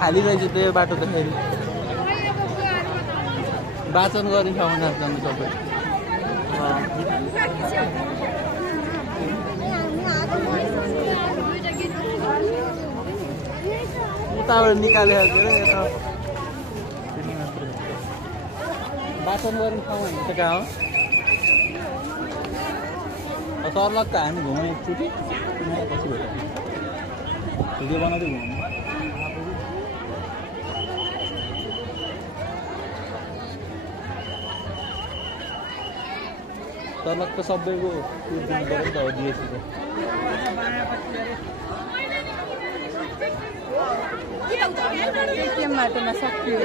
खाली रहेछ त्यो बाटो त फेरि वाचन गर्ने ठाउँमा जानु सबै उताबाट निकालेको के अरे यता वाचन गर्ने ठाउँ होइन त कहाँ हो सर्लक त हामी घुम्यौँ एकचोटि पछि भयो भिडियो बनाउँदै घुम्यौँ सर्लक त सबैको टुर दिनु पऱ्यो नि त हो जिएससी के माटोमा सक्यो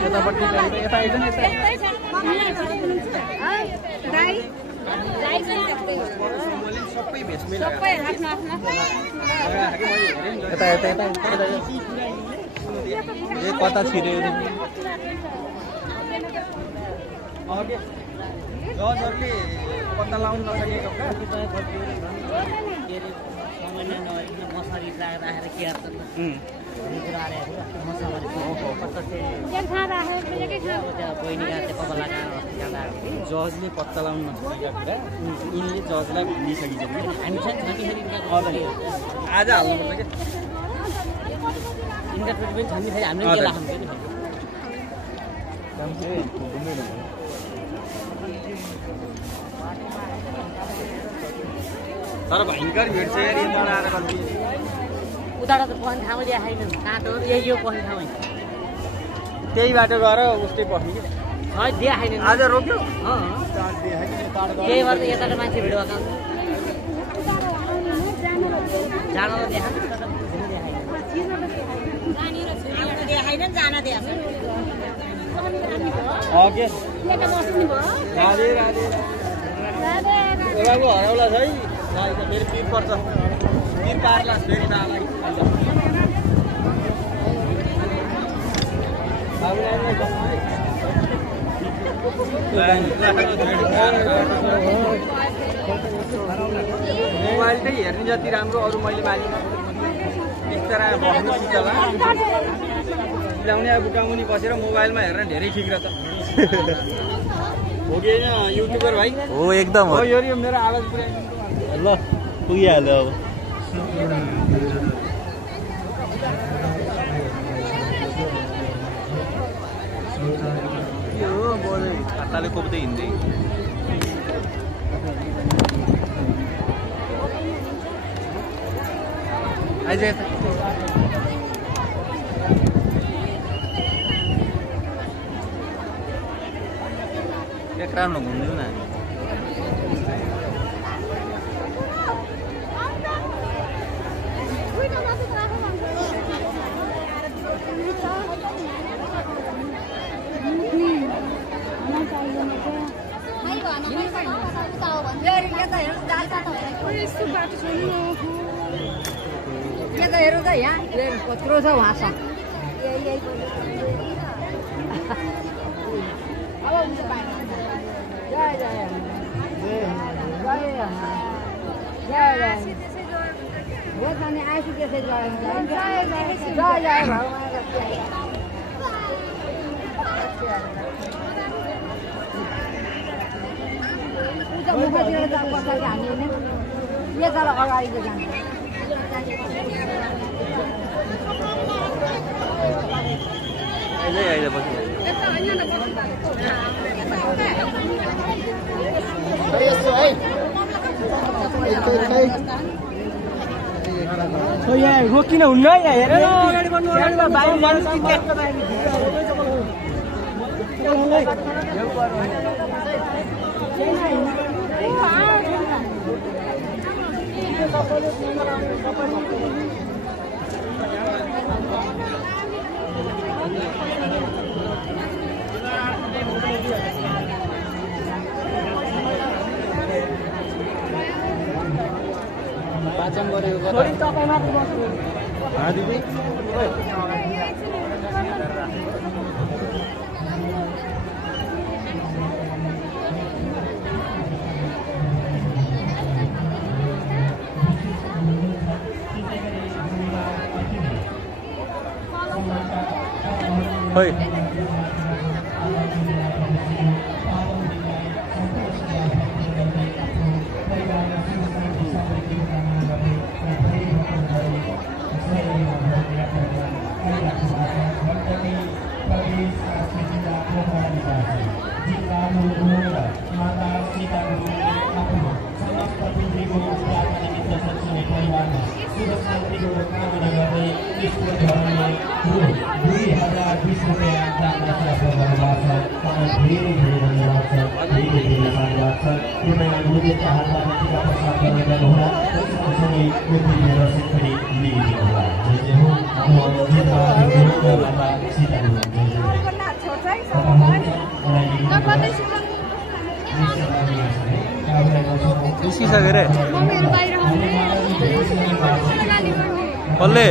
यतापट्टि यता आइज नि यता सबै भेषमै यता यता यता ए कता छिर्यो जजहरूले पत्ता लाउनु नसकेको मसरी राखेर के जजले पत्ता लाउनु नसकेका कुरा यिनले जजलाई भनिसकिन्छ आज हाल्नुपर्छ क्या तर भयङ्कर भिड छ यार यता आएर कति उताबाट त पढ्ने ठाउँमा देखाइन काँटो यो पढ्ने ठाउँ त्यही बाटो गएर उस्तै पस्ने कि देखाइन आज रोक्यो त्यही भएर यता मान्छे भिड भएको जान त देखाइन जान बाबु हराउला छ है फेरि पिर पर्छ पिर पार्ला फेरि नालाई मोबाइल चाहिँ हेर्ने जति राम्रो अरू मैले बालीमा बिस्तारा बस्नु सिक्ला ल्याउने अब बुटामुनि बसेर मोबाइलमा हेर्न धेरै ठिक रहेछ हो कि होइन युट्युबर भाइ हो एकदम हो यो मेरो आवाज पुऱ्याइदिनु ल पुगिहाल्यो अब के हो बोले खाताले कोप्दै हिँड्दै आइज राम्रो घुम्दिउँ न हेरौँ त यहाँ कत्रो छ उहाँसँग आइसु त्यसै मुखतिर जानुपर्छ कि हामी यता अगाडिको जान्छ यहाँ रोकिन हुन्न यहाँ हेरेर वाचन गरेको दिदी खोइ बिर्सिसके रे कसले